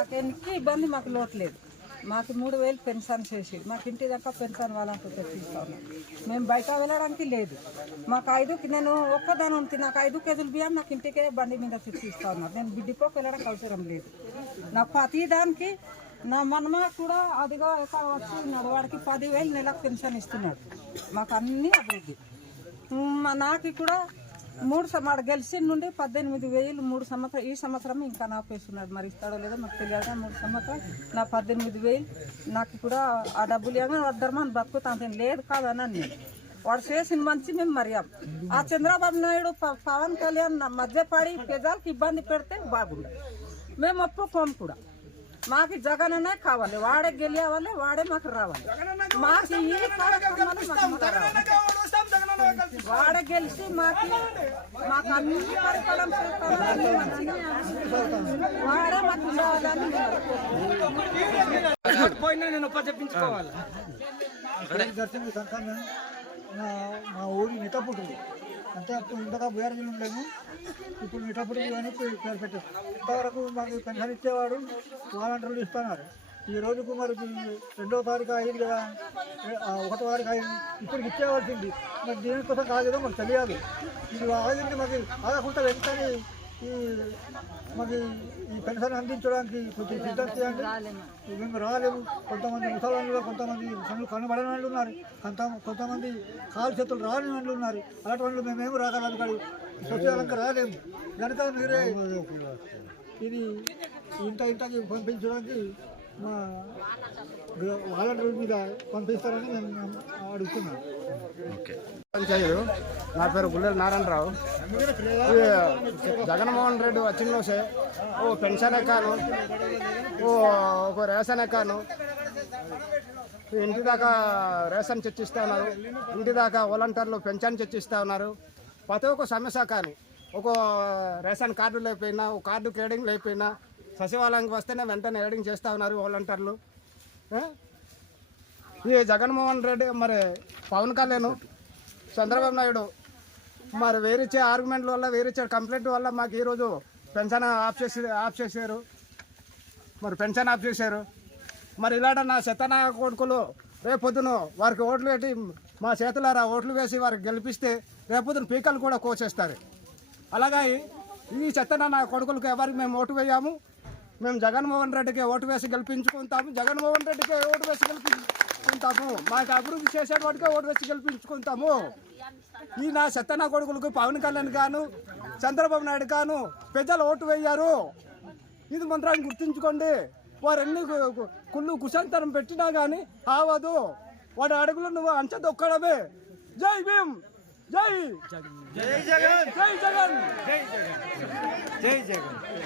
మాకు ఇబ్బంది? మాకు లోట్లేదు మాకు మూడు వేలు పెన్షన్ చేసి మాకు ఇంటి దాకా పెన్షన్ వాళ్ళంతా తెప్పిస్తా మేము బయట వెళ్ళడానికి లేదు. మాకు ఐదు నేను ఒక్కదాని ఉంది నాకు ఐదు కేజీలు బియ్యం నాకు ఇంటికే బండి మీద తెప్పిస్తా ఉన్నారు. నేను బిడ్డిపోకి వెళ్ళడానికి అవసరం లేదు. నా ప్రతి దానికి నా మనమ కూడా అదిగో ఎక్కడ వచ్చి ఉన్నాడు. వాడికి పదివేలు నెలకు పెన్షన్ ఇస్తున్నాడు. మాకు అన్నీ అభివృద్ధి. మా నాకు కూడా మూడు సమాడు గెలిచిన నుండి పద్దెనిమిది వేలు మూడు సంవత్సరం ఈ సంవత్సరం ఇంకా నాకు వేస్తున్నాడు మరి ఇస్తాడో లేదో మాకు తెలియదు? మూడు సంవత్సరం నా పద్దెనిమిది వేలు. నాకు కూడా ఆ డబ్బులు ఏమో అని బతుకుతాను లేదు కాదని అని వాడు చేసిన మంచి మేము మర్యాం. ఆ చంద్రబాబు నాయుడు ప- పవన్ కళ్యాణ్ నా మధ్య పడి ప్రజలకు ఇబ్బంది పెడితే బాగుండు. మేము ఒప్పుకోం కూడా. మాకు జగన్ అనే కావాలి. వాడే గెలియావాలి వాడే మాకు రావాలి. మాకు ఈ కార్యక్రమాలు మాకు రావాలి. వాడ గెలిచి మాకు మాకు అన్ని పరిపాలన మంచిగా వాడే మాకు ఉండాలని పోయినా నేను ఉప చెప్పించుకోవాలి దర్శనం సంతానం మా మా ఊరి మిఠాపుట్టు అంటే అప్పుడు ఇంతగా బుయారగిరి ఉండేము ఇప్పుడు మిఠాపుట్టు అని పేరు పెట్టారు. ఇంతవరకు మాకు పెన్షన్ ఇచ్చేవాడు వాలంటీర్లు ఇస్తున్నారు. ఈ రోజుకు మరి రెండో తారీఖు అయింది కదా. ఒకటో తారీఖు అయింది. ఇప్పుడు ఇచ్చేవలసింది మరి దీనికోసం కాలేదో మాకు తెలియదు ఇది ఆగింది మాకు ఆగకుండా వెంటనే ఈ మాకు ఈ పెన్షన్ అందించడానికి కొంచెం సిద్ధం చేయండి. మేము రాలేము. కొంతమంది ముసలాళ్ళు కొంతమంది కళ్ళు కనబడని వాళ్ళు ఉన్నారు. కొంత కొంతమంది కాలు చేతులు రాని వాళ్ళు ఉన్నారు. అలాంటి వాళ్ళు మేమేమి రాగలం కానీ సచివాలయంకి రాలేము. కనుక మీరే ఇది ఇంత ఇంతకి పంపించడానికి మా వాలంటీర్ మీద పంపిస్తారని నేను అడుగుతున్నాం. పంచాయతీ నా పేరు గుల్లెల నారాయణరావు. జగన్మోహన్ రెడ్డి వచ్చిన ఓ పెన్షన్ ఎక్కాను. ఓ ఒక రేషన్ ఎక్కాను. ఇంటి దాకా రేషన్ చర్చిస్తూ ఉన్నారు. ఇంటి దాకా వాలంటీర్లు పెన్షన్ చర్చిస్తూ ఉన్నారు. ప్రతి ఒక్క సమస్య కానీ ఒక రేషన్ కార్డు లేకపోయినా ఒక కార్డు క్రేడింగ్ లేకపోయినా సచివాలయానికి వస్తేనే వెంటనే ఎడింగ్ చేస్తూ ఉన్నారు వాలంటీర్లు ఈ జగన్మోహన్ రెడ్డి మరి పవన్ కళ్యాణ్ చంద్రబాబు నాయుడు మరి వేరిచ్చే ఆర్గ్యుమెంట్ల వల్ల వేరిచ్చే కంప్లైంట్ వల్ల మాకు ఈరోజు పెన్షన్ ఆఫ్ చేసి ఆఫ్ చేశారు. మరి పెన్షన్ ఆఫ్ చేశారు. మరి ఇలాంటి నా శతనా కొడుకులు రేపొద్దున వారికి ఓట్లు పెట్టి మా చేతులారా ఓట్లు వేసి వారికి గెలిపిస్తే రేపొద్దున పీకలు కూడా కోసేస్తారు. అలాగే ఈ చెత్తన నా కొడుకులకు ఎవరికి మేము ఓటు వేయాము? మేము జగన్మోహన్ రెడ్డికి ఓటు వేసి గెలిపించుకుంటాము జగన్మోహన్ రెడ్డికి ఓటు వేసి గెలిపించుకుంటాము. మాకు అభివృద్ధి చేసేవాడికే ఓటు వేసి గెలిపించుకుంటాము. ఈ నా చెత్తన కొడుకులకు పవన్ కళ్యాణ్ గాను చంద్రబాబు నాయుడు గాను ప్రజలు ఓటు వేయారు. ఇది మంత్రాన్ని గుర్తుంచుకోండి. వారు ఎన్ని కు- కు- కుళ్ళు కుశాంతరం పెట్టినా కానీ ఆవదు. వాడి అడుగులు నువ్వు అంచె దొక్కడమే జై భీమ్! జై! జై జగన్! జై జగన్! జై జగన్!